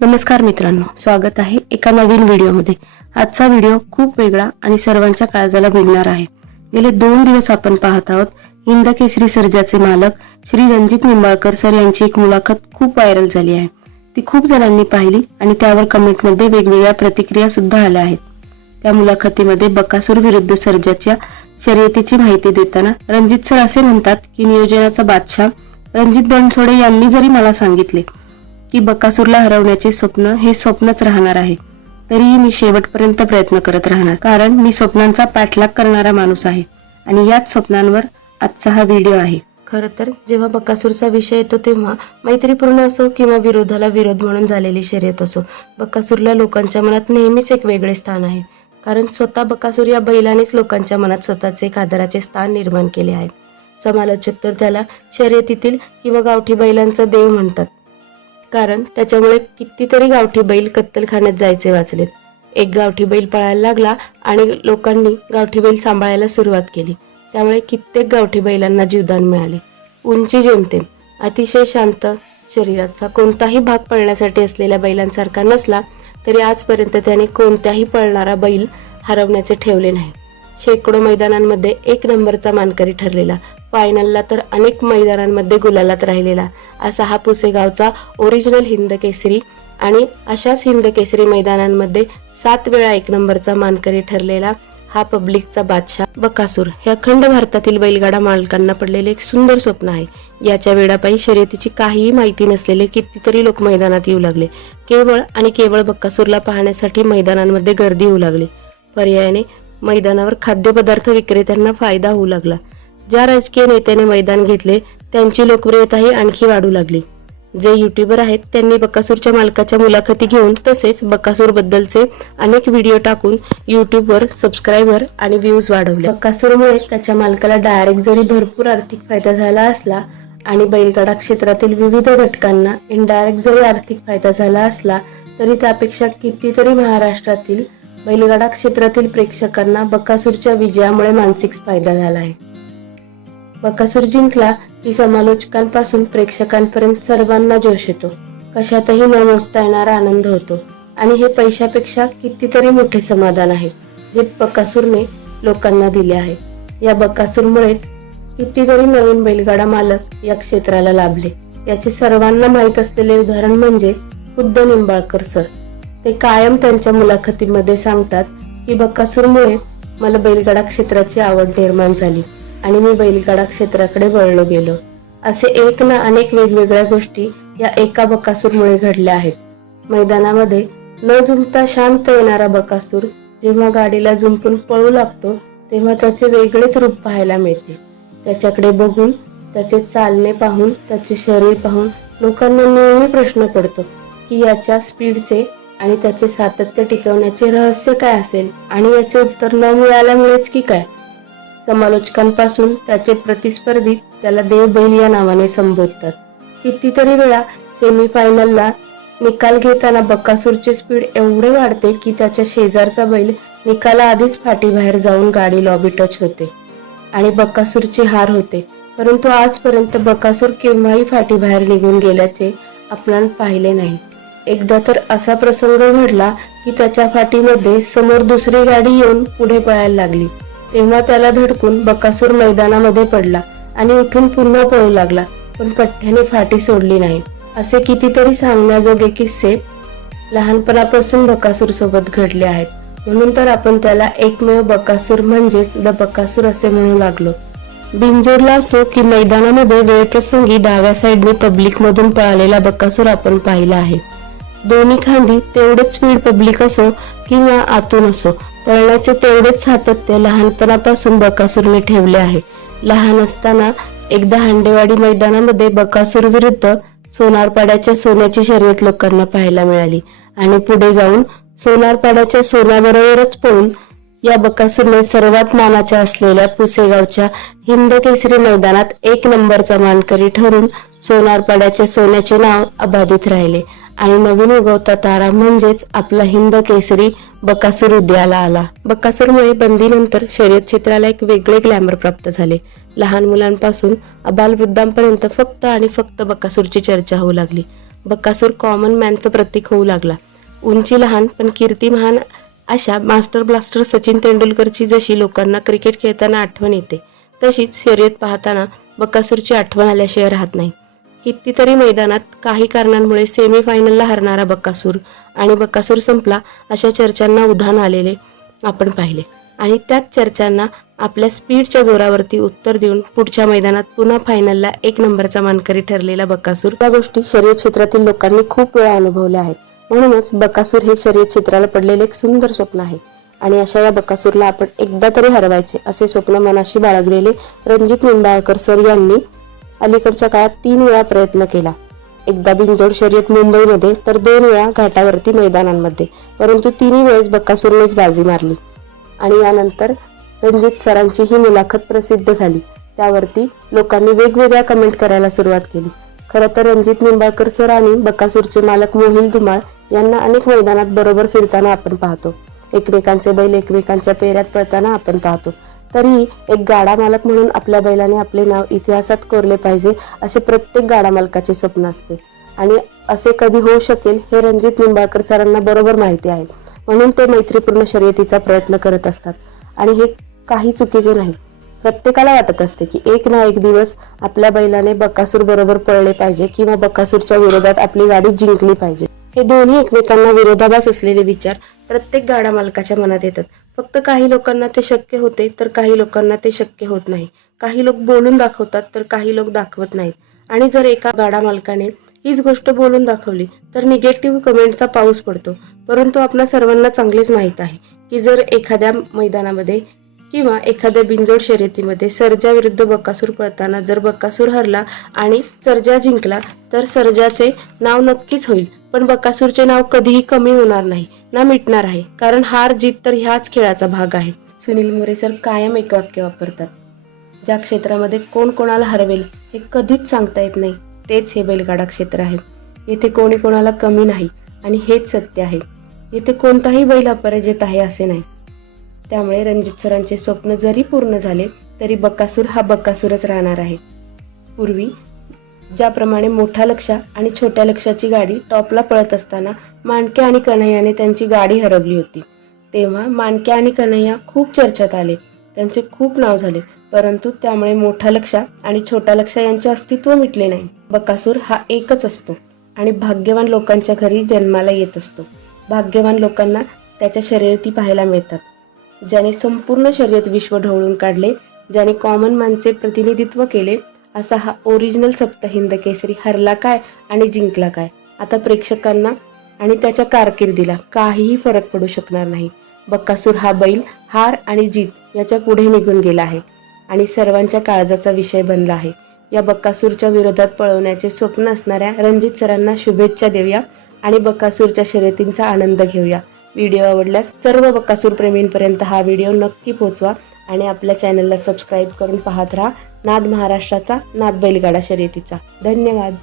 नमस्कार मित्रांनो स्वागत आहे एका नवीन व्हिडिओमध्ये. आजचा व्हिडिओ खूप वेगळा आणि सर्वांच्या काळजाला भिडणार आहे. गेले दोन दिवस आपण पाहत आहोत हिंद केसरी सर्जाचे मालक श्री रणजित निंबाळकर सर यांची एक मुलाखत खूप व्हायरल झाली आहे. ती खूप जणांनी पाहिली आणि त्यावर कमेंटमध्ये वेगवेगळ्या प्रतिक्रिया सुद्धा आल्या आहेत. त्या मुलाखतीमध्ये बकासूर विरुद्ध सर्जाच्या शर्यतीची माहिती देताना रणजित सर असे म्हणतात की नियोजनाचा बादशाह रणजित बनसोडे यांनी जरी मला सांगितले की बकासूरला हरवण्याचे स्वप्न हे स्वप्नच राहणार आहे. तरीही मी शेवटपर्यंत प्रयत्न करत राहणार कारण मी स्वप्नांचा पाठलाग करणारा माणूस आहे आणि याच स्वप्नांवर आजचा हा व्हिडिओ आहे. खरं तर जेव्हा बकासूरचा विषय येतो तेव्हा मैत्रीपूर्ण असो किंवा विरोधाला विरोध म्हणून झालेली शर्यत असो बकासूरला लोकांच्या मनात नेहमीच एक वेगळे स्थान आहे. कारण स्वतः बकासूर या बैलानेच लोकांच्या मनात स्वतःचे एक आदराचे स्थान निर्माण केले आहे. समालोचक तर त्याला शर्यतीतील किंवा गावठी बैलांचा देव म्हणतात. कारण त्याच्यामुळे कितीतरी गावठी बैल कत्तलखान्यात जायचे वाचलेत. एक गावठी बैल पळायला लागला आणि लोकांनी गावठी बैल सांभाळायला सुरुवात केली. त्यामुळे कित्येक गावठी बैलांना जीवदान मिळाले. उंची जेमतेम. अतिशय शांत शरीराचा कोणताही भाग पळण्यासाठी असलेल्या बैलांसारखा नसला तरी आजपर्यंत त्याने कोणत्याही पळणारा बैल हरवण्याचे ठेवले नाही. शेकडो मैदानांमध्ये एक नंबरचा मानकरी ठरलेला. फायनलला तर अनेक मैदानांमध्ये गुलालात राहिलेला. असा हा पुसेगावचा ओरिजिनल हिंद केसरी आणि अशाच हिंद केसरी मैदानांमध्ये सात वेळा एक नंबरचा मानकरी ठरलेला हा पब्लिकचा बादशाह बकासूर. हे अखंड भारतातील बैलगाडा मालकांना पडलेले एक सुंदर स्वप्न आहे. याच्या वेळापायी शर्यतीची काहीही माहिती नसलेले कितीतरी लोक मैदानात येऊ लागले. केवळ आणि केवळ बक्कासूरला पाहण्यासाठी मैदानांमध्ये गर्दी होऊ लागली. पर्यायाने मैदानावर खाद्यपदार्थ विक्रेत्यांना फायदा होऊ लागला. ज्या राजकीय नेत्याने मैदान घेतले त्यांची लोकप्रियताही आणखी वाढू लागली. जे युट्यूबर आहेत त्यांनी बकासूरच्या मालकाच्या मुलाखती घेऊन तसेच बकासूरबद्दलचे अनेक व्हिडिओ टाकून युट्यूबवर सबस्क्रायबर आणि व्ह्यूज वाढवले. बकासूरमुळे त्याच्या मालकाला डायरेक्ट जरी भरपूर आर्थिक फायदा झाला असला आणि बैलगाडा क्षेत्रातील विविध घटकांना इनडायरेक्ट जरी आर्थिक फायदा झाला असला तरी त्यापेक्षा कितीतरी महाराष्ट्रातील बैलगाडा क्षेत्रातील प्रेक्षकांना बकासूरच्या विजयामुळे मानसिक फायदा झाला आहे. बकासूर जिंकला की समालोचकांपासून प्रेक्षकांपर्यंत सर्वांना जोश येतो. कशातही न मोजता येणारा आनंद होतो. आणि हे पैशापेक्षा कितीतरी मोठे समाधान आहे जे बकासूरने लोकांना दिले आहे. या बकासूरमुळेच कितीतरी नवीन बैलगाडा मालक या क्षेत्राला लाभले. याचे सर्वांना माहीत असलेले उदाहरण म्हणजे खुद्द निंबाळकर सर. ते कायम त्यांच्या मुलाखतीमध्ये सांगतात की बकासूरमुळे मला बैलगाडा क्षेत्राची आवड निर्माण झाली आणि मी बैलगाडा क्षेत्राकडे वळलो गेलो. असे एक ना अनेक वेगवेगळ्या गोष्टी या एका बकासूरमुळे घडल्या आहेत. मैदानामध्ये न जुमता शांत येणारा बकासूर जेव्हा गाडीला जुंपून पळू लागतो तेव्हा त्याचे वेगळेच रूप पाहायला मिळते. त्याच्याकडे बघून त्याचे चालणे पाहून त्याचे शरीर पाहून लोकांना नेहमी प्रश्न पडतो की याच्या स्पीडचे आणि त्याचे सातत्य टिकवण्याचे रहस्य काय असेल आणि याचे उत्तर न मिळाल्यामुळेच की काय? समालोचकांपासून त्याचे प्रतिस्पर्धी त्याला देव बैल या नावाने संबोधतात. कितीतरी वेळा सेमीफायनलला निकाल घेताना बक्कासूरचे स्पीड एवढे वाढते की त्याच्या शेजारचा बैल निकाला आधीच फाटीबाहेर जाऊन गाडी लॉबी टच होते आणि बक्कासूरची हार होते. परंतु आजपर्यंत बकासूर केव्हाही फाटीबाहेर निघून गेल्याचे आपण पाहिले नाही. एकदा तर असा प्रसंग घडला की त्याच्या फाटीमध्ये समोर दुसरी गाडी येऊन पुढे पळायला लागली. तेव्हा त्याला धडकून बकासूर मैदानामध्ये पडला आणि उठून पुन्हा पळू लागला पण पठ्ठ्याने फाटी सोडली नाही. असे कितीतरी सांगण्याजोगे किस्से लहानपणापासून बकासूर सोबत घडले आहेत. म्हणून तर आपण त्याला एकमेव बकासूर म्हणजेच द बकासूर असे म्हणू लागलो. बिंजोरला असो की मैदानामध्ये वेळप्रसंगी डाव्या साईडने पब्लिक मधून पळालेला बकासूर आपण पाहिला आहे. दोन्ही खांदी तेवढेच स्पीड पब्लिक असो किंवा आतून असो. पळण्याचे तेवढेच सातत्य लहानपणापासून बकासूरने ठेवले आहे. लहान असताना एकदा हांडेवाडी मैदानामध्ये बकासूर विरुद्ध सोनारपाड्याच्या सोन्याची शर्यत लोकांना पाहायला मिळाली आणि पुढे जाऊन सोनारपाड्याच्या सोन्याबरोबरच पळून या बकासूरने सर्वात मानाच्या असलेल्या पुसेगावच्या हिंद केसरी मैदानात एक नंबरचा मानकरी ठरून सोनारपाड्याच्या सोन्याचे नाव अबाधित राहिले. आणि नवीन उगवता तारा म्हणजेच आपला हिंद केसरी बकासूर उदयाला आला. बकासूरमुळे बंदीनंतर शर्यत क्षेत्राला एक वेगळे ग्लॅमर प्राप्त झाले. लहान मुलांपासून अबालवृद्धांपर्यंत फक्त आणि फक्त बकासूरची चर्चा होऊ लागली. बकासूर कॉमन मॅनचं प्रतीक होऊ लागला. उंची लहान पण कीर्ती महान अशा मास्टर ब्लास्टर सचिन तेंडुलकरची जशी लोकांना क्रिकेट खेळताना आठवण येते तशीच शर्यत पाहताना बकासूरची आठवण आल्याशिवाय राहत नाही. कितीतरी मैदानात काही कारणांमुळे सेमीफायनलला हरणारा बक्कासूर आणि बक्कासूर संपला अशा चर्चांना उधाण आलेले आपण पाहिले. आणि त्याच चर्चांना आपल्या स्पीडच्या जोरावरती उत्तर देऊन पुढच्या मैदानात पुन्हा फायनलला एक नंबरचा मानकरी ठरलेला बक्कासूर त्या गोष्टी शर्यत क्षेत्रातील लोकांनी खूप वेळा अनुभवल्या आहेत. म्हणूनच बक्कासूर हे शर्यत क्षेत्राला पडलेले एक सुंदर स्वप्न आहे. आणि अशा या बक्कासूरला आपण एकदा तरी हरवायचे असे स्वप्न मनाशी बाळगलेले रणजित निंबाळकर सर यांनी अलीकडच्या काळात तीन वेळा प्रयत्न केला. एकदा बिंजोड शर्यत मुंबईमध्ये तर दोन वेळा घाटावरती मैदानांमध्ये. परंतु तिन्ही वेळेस बक्कासूरनेच बाजी मारली. आणि यानंतर रणजित सरांची ही मुलाखत प्रसिद्ध झाली. त्यावरती लोकांनी वेगवेगळ्या कमेंट करायला सुरुवात केली. खरं तर रणजित निंबाळकर सर आणि बक्कासूरचे मालक मोहिल धुमाळ यांना अनेक मैदानात बरोबर फिरताना आपण पाहतो. एकमेकांचे बैल एकमेकांच्या पेऱ्यात पळताना आपण पाहतो. तरीही एक गाडा मालक म्हणून आपल्या बैलाने आपले नाव इतिहासात कोरले पाहिजे असे प्रत्येक गाडा मालकाचे स्वप्न असते. आणि असे कधी होऊ शकेल हे रणजित निंबाळकर सरांना बरोबर माहिती आहे. म्हणून ते मैत्रीपूर्ण शर्यतीचा प्रयत्न करत असतात. आणि हे काही चुकीचे नाही. प्रत्येकाला वाटत असते की एक ना एक दिवस आपल्या बैलाने बकासूर बरोबर पळले पाहिजे किंवा बकासूरच्या विरोधात आपली गाडी जिंकली पाहिजे. हे दोन्ही एकमेकांना विरोधाभास असलेले विचार प्रत्येक गाडा मालकाच्या मनात येतात. फक्त काही लोकांना ते शक्य होते तर काही लोकांना ते शक्य होत नाही. काही लोक बोलून दाखवतात तर काही लोक दाखवत नाहीत. आणि जर एका गाडा मालकाने हीच गोष्ट बोलून दाखवली तर निगेटिव्ह कमेंटचा पाऊस पडतो. परंतु आपणा सर्वांना चांगलेच माहीत आहे की जर एखाद्या मैदानामध्ये किंवा एखाद्या बिंजोड शर्यतीमध्ये सर्जा विरुद्ध बकासूर पळताना जर बकासूर हरला आणि सर्जा जिंकला तर सर्जाचे नाव नक्कीच होईल. पण बकासूरचे नाव कधीही कमी होणार नाही ना मिटणार आहे कारण हार जीत तर ह्याच खेळाचा भाग आहे. सुनील मोरे सर कायम एक वाक्य वापरतात. ज्या क्षेत्रामध्ये कोण कोणाला हरवेल हे कधीच सांगता येत नाही. तेच हे बैलगाडा क्षेत्र आहे. येथे कोणी कोणाला कमी नाही आणि हेच सत्य आहे. येथे कोणताही बैल अपराजित आहे असे नाही. त्यामुळे रणजित सरांचे स्वप्न जरी पूर्ण झाले तरी बकासूर हा बकासूरच राहणार आहे. पूर्वी ज्याप्रमाणे मोठा लक्षा आणि छोट्या लक्षाची गाडी टॉपला पळत असताना माणके आणि कन्हैयाने त्यांची गाडी हरवली होती. तेव्हा माणके आणि कन्हैया खूप चर्चेत आले. त्यांचे खूप नाव झाले परंतु त्यामुळे मोठा लक्षा आणि छोटा लक्षा यांचे अस्तित्व मिटले नाही. बकासूर हा एकच असतो आणि भाग्यवान लोकांच्या घरी जन्माला येत असतो. भाग्यवान लोकांना त्याच्या शर्यती पाहायला मिळतात. ज्याने संपूर्ण शर्यत विश्व ढवळून काढले ज्याने कॉमन मॅनचे प्रतिनिधित्व केले असा हा ओरिजिनल सप्तहिंद केसरी हरला काय आणि जिंकला काय? आता प्रेक्षकांना आणि त्याच्या कारकिर्दीला काहीही फरक पडू शकणार नाही. बक्कासूर हा बैल हार आणि जीत याच्यापुढे निघून गेला आहे आणि सर्वांच्या काळजाचा विषय बनला आहे. या बक्कासूरच्या विरोधात पळवण्याचे स्वप्न असणाऱ्या रणजित सरांना शुभेच्छा देऊया आणि बक्कासूरच्या शर्यतींचा आनंद घेऊया. व्हिडिओ आवडल्यास सर्व बक्कासूर प्रेमींपर्यंत हा व्हिडिओ नक्की पोहोचवा आणि आपल्या चॅनलला सबस्क्राईब करून पाहत राहा. नाद महाराष्ट्राचा नाद बैलगाडा शर्यतीचा. धन्यवाद.